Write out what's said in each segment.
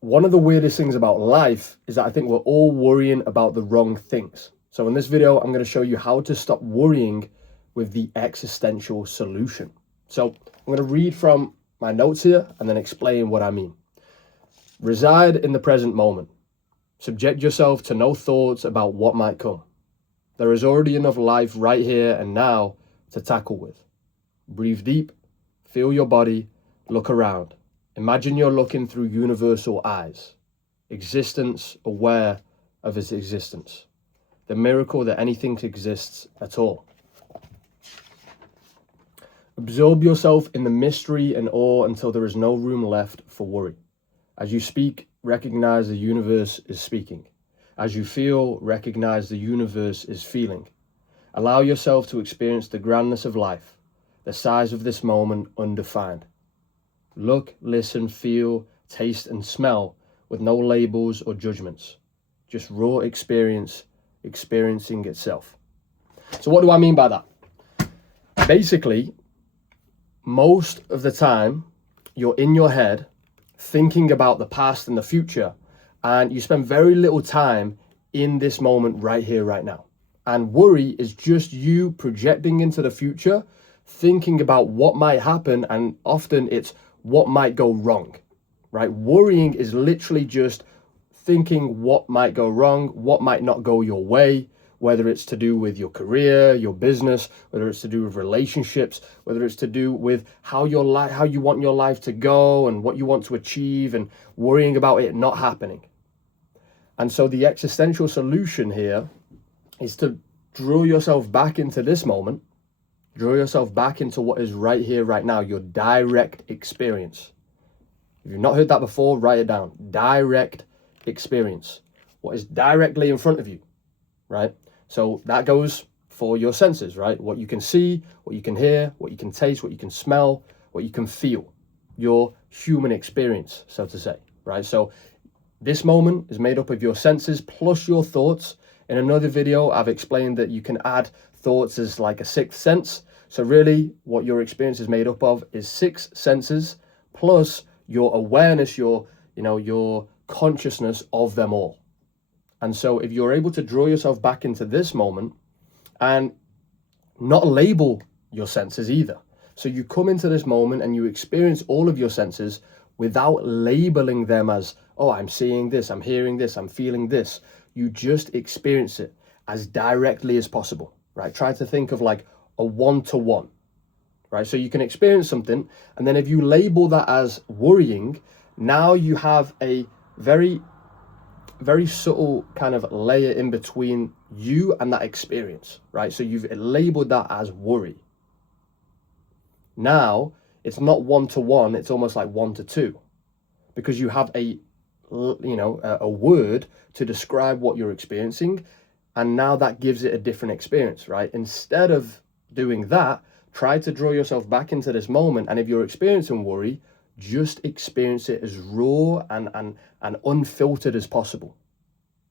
one of the weirdest things about life is that I think we're all worrying about the wrong things. So in this video, I'm going to show you how to stop worrying with the existential solution. So I'm going to read from my notes here and then explain what I mean. Reside in the present moment. Subject yourself to no thoughts about what might come. There is already enough life right here and now to tackle with. Breathe deep, feel your body, look around. Imagine you're looking through universal eyes. Existence aware of its existence. The miracle that anything exists at all. Absorb yourself in the mystery and awe until there is no room left for worry. As you speak, recognize the universe is speaking. As you feel, recognize the universe is feeling. Allow yourself to experience the grandness of life, the size of this moment undefined. Look, listen, feel, taste, and smell with no labels or judgments. Just raw experience, experiencing itself. So what do I mean by that? Basically, most of the time, you're in your head thinking about the past and the future, and you spend very little time in this moment right here, right now. And worry is just you projecting into the future, thinking about what might happen, and often it's what might go wrong, right? Worrying is literally just thinking what might go wrong, what might not go your way, whether it's to do with your career, your business, whether it's to do with relationships, whether it's to do with how you want your life to go and what you want to achieve, and worrying about it not happening. And so the existential solution here is to draw yourself back into this moment. Draw yourself back into what is right here, right now, your direct experience. If you've not heard that before, write it down. Direct experience. What is directly in front of you, right? So that goes for your senses, right? What you can see, what you can hear, what you can taste, what you can smell, what you can feel. Your human experience, so to say, right? So this moment is made up of your senses plus your thoughts. In another video, I've explained that you can add thoughts as like a sixth sense. So really what your experience is made up of is 6 senses plus your awareness, your consciousness of them all. And so if you're able to draw yourself back into this moment and not label your senses either. So you come into this moment and you experience all of your senses without labeling them as, oh, I'm seeing this, I'm hearing this, I'm feeling this. You just experience it as directly as possible, right? Try to think of like a one-to-one, right? So you can experience something, and then if you label that as worrying, now you have a very, very subtle kind of layer in between you and that experience, right? So you've labeled that as worry. Now it's not one-to-one, it's almost like 1-to-2, because you have a word to describe what you're experiencing, and now that gives it a different experience, right? Instead of doing that, try to draw yourself back into this moment, and if you're experiencing worry, just experience it as raw and unfiltered as possible.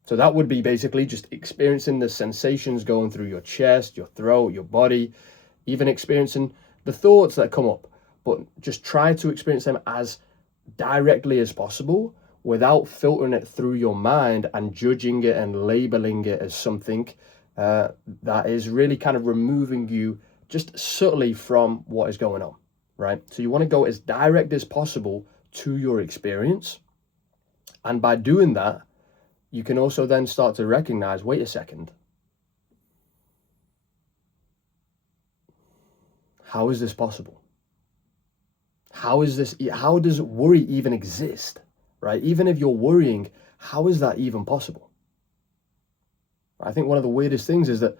So that would be basically just experiencing the sensations going through your chest, your throat, your body, even experiencing the thoughts that come up, but just try to experience them as directly as possible without filtering it through your mind and judging it and labeling it as something that is really kind of removing you just subtly from what is going on, right? So you want to go as direct as possible to your experience. And by doing that, you can also then start to recognize, wait a second, how is this possible? How does worry even exist, right? Even if you're worrying, how is that even possible? I think one of the weirdest things is that,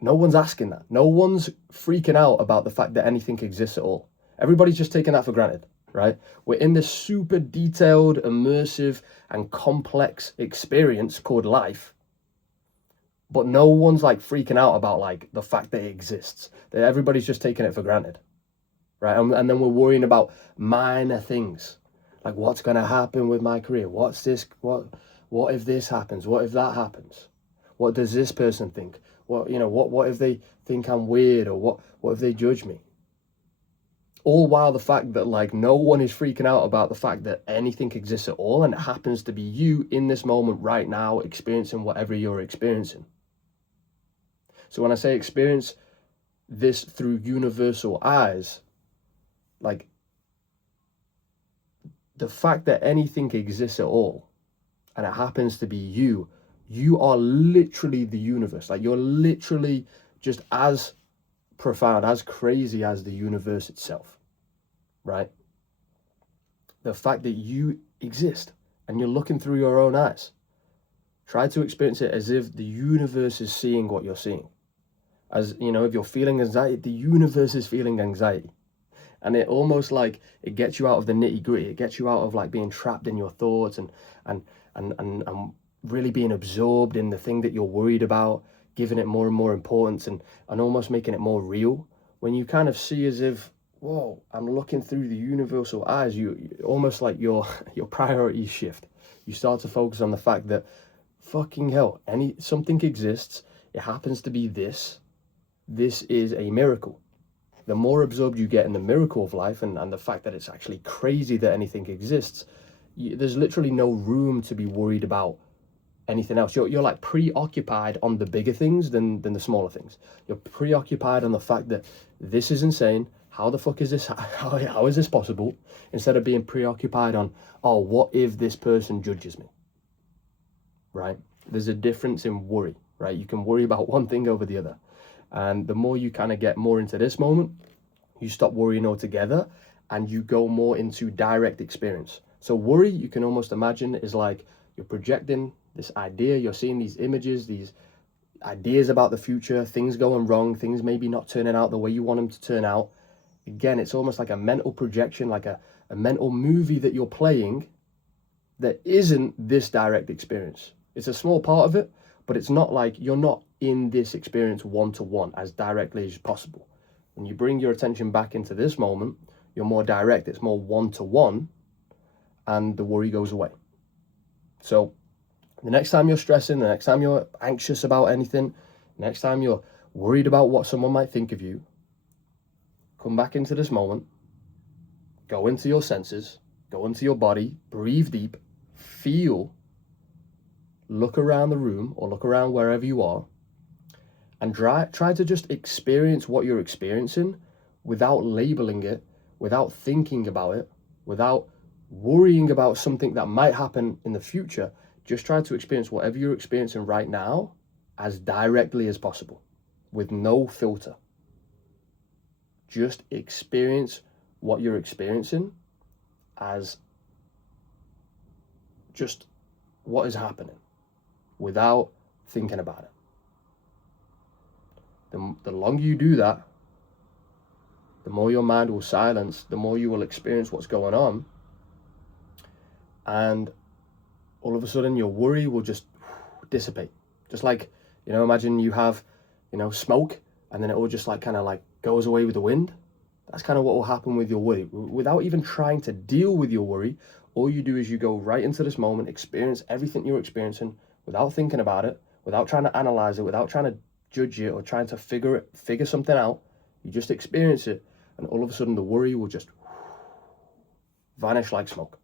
no one's asking that. No one's freaking out about the fact that anything exists at all. Everybody's just taking that for granted, right? We're in this super detailed, immersive, and complex experience called life, but no one's like freaking out about like the fact that it exists. That everybody's just taking it for granted, right? And then we're worrying about minor things, like what's going to happen with my career? What's this? What if this happens? What if that happens? What does this person think? What if they think I'm weird, or what if they judge me? All while the fact that like no one is freaking out about the fact that anything exists at all, and it happens to be you in this moment right now experiencing whatever you're experiencing. So when I say experience this through universal eyes, like the fact that anything exists at all and it happens to be you, you are literally the universe. Like you're literally just as profound, as crazy as the universe itself, right? The fact that you exist and you're looking through your own eyes. Try to experience it as if the universe is seeing what you're seeing. As you know, if you're feeling anxiety, the universe is feeling anxiety. And it almost like it gets you out of the nitty-gritty. It gets you out of like being trapped in your thoughts and really being absorbed in the thing that you're worried about, giving it more and more importance and almost making it more real. When you kind of see as if, whoa, I'm looking through the universal eyes, you almost like your priorities shift. You start to focus on the fact that fucking hell, something exists, it happens to be this is a miracle. The more absorbed you get in the miracle of life and the fact that it's actually crazy that anything exists, there's literally no room to be worried about anything else. You're like preoccupied on the bigger things than the smaller things. You're preoccupied on the fact that this is insane. How the fuck is this? How is this possible? Instead of being preoccupied on, oh, what if this person judges me? Right? There's a difference in worry, right? You can worry about one thing over the other. And the more you kind of get more into this moment, you stop worrying altogether and you go more into direct experience. So worry, you can almost imagine, is like you're projecting this idea, you're seeing these images, these ideas about the future, things going wrong, things maybe not turning out the way you want them to turn out. Again, it's almost like a mental projection, like a mental movie that you're playing that isn't this direct experience. It's a small part of it, but it's not like you're not in this experience one-to-one as directly as possible. When you bring your attention back into this moment, you're more direct, it's more one-to-one, and the worry goes away. So the next time you're stressing, the next time you're anxious about anything, the next time you're worried about what someone might think of you, come back into this moment, go into your senses, go into your body, breathe deep, feel, look around the room or look around wherever you are, and try to just experience what you're experiencing without labeling it, without thinking about it, without worrying about something that might happen in the future. Just try to experience whatever you're experiencing right now as directly as possible, with no filter. Just experience what you're experiencing as just what is happening without thinking about it. The longer you do that, the more your mind will silence, the more you will experience what's going on. And all of a sudden your worry will just dissipate. Just like, imagine you have, smoke and then it all just like kind of like goes away with the wind. That's kind of what will happen with your worry. Without even trying to deal with your worry, all you do is you go right into this moment, experience everything you're experiencing without thinking about it, without trying to analyze it, without trying to judge it or trying to figure something out. You just experience it, and all of a sudden the worry will just vanish like smoke.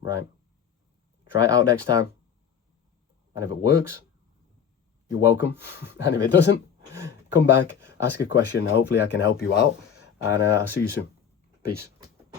Right? Try it out next time. And if it works, you're welcome. And if it doesn't, come back, ask a question. Hopefully I can help you out. And I'll see you soon. Peace.